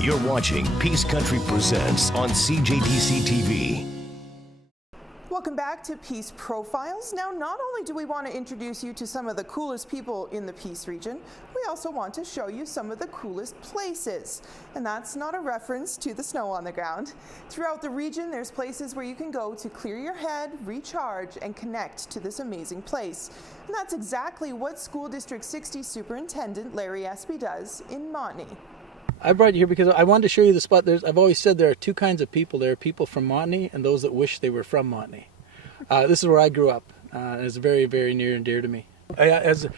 You're watching Peace Country Presents on CJDC TV. Welcome back to Peace Profiles. Now, not only do we want to introduce you to some of the coolest people in the Peace region, we also want to show you some of the coolest places. And that's not a reference to the snow on the ground. Throughout the region, there's places where you can go to clear your head, recharge, and connect to this amazing place. And that's exactly what School District 60 Superintendent Larry Espy does in Montney. I brought you here because I wanted to show you the spot. I've always said there are two kinds of people. There are people from Montney and those that wish they were from Montney. This is where I grew up. It's very, very near and dear to me. The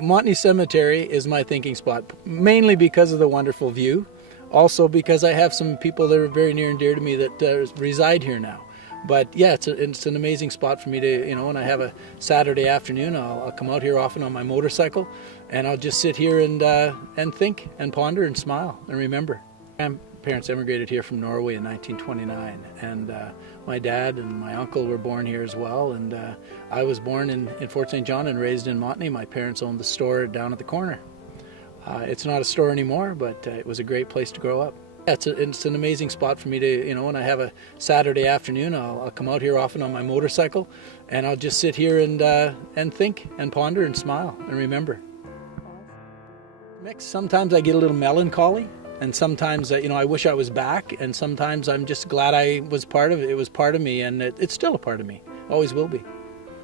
Montney Cemetery is my thinking spot, mainly because of the wonderful view. Also because I have some people that are very near and dear to me that reside here now. But yeah, it's an amazing spot for me to, when I have a Saturday afternoon, I'll come out here often on my motorcycle, and I'll just sit here and think and ponder and smile and remember. My parents emigrated here from Norway in 1929, and my dad and my uncle were born here as well, and I was born in Fort St. John and raised in Montney. My parents owned the store down at the corner. It's not a store anymore, but it was a great place to grow up. Yeah, it's an amazing spot for me to, when I have a Saturday afternoon, I'll come out here often on my motorcycle, and I'll just sit here and think and ponder and smile and remember. Sometimes I get a little melancholy, and sometimes, I wish I was back, and sometimes I'm just glad I was part of it. It was part of me, and it's still a part of me. Always will be.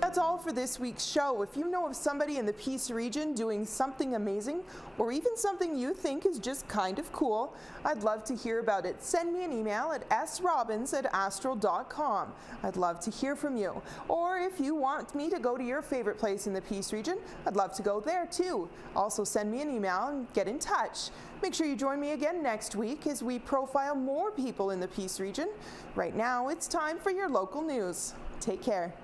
That's all for this week's show. If you know of somebody in the Peace region doing something amazing, or even something you think is just kind of cool, I'd love to hear about it. Send me an email at srobbins@astral.com. I'd love to hear from you. Or if you want me to go to your favorite place in the Peace region, I'd love to go there too. Also send me an email and get in touch. Make sure you join me again next week as we profile more people in the Peace region. Right now, it's time for your local news. Take care.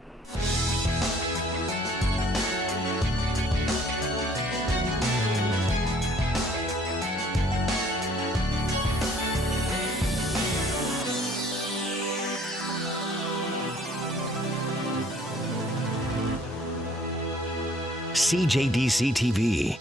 CJDC TV.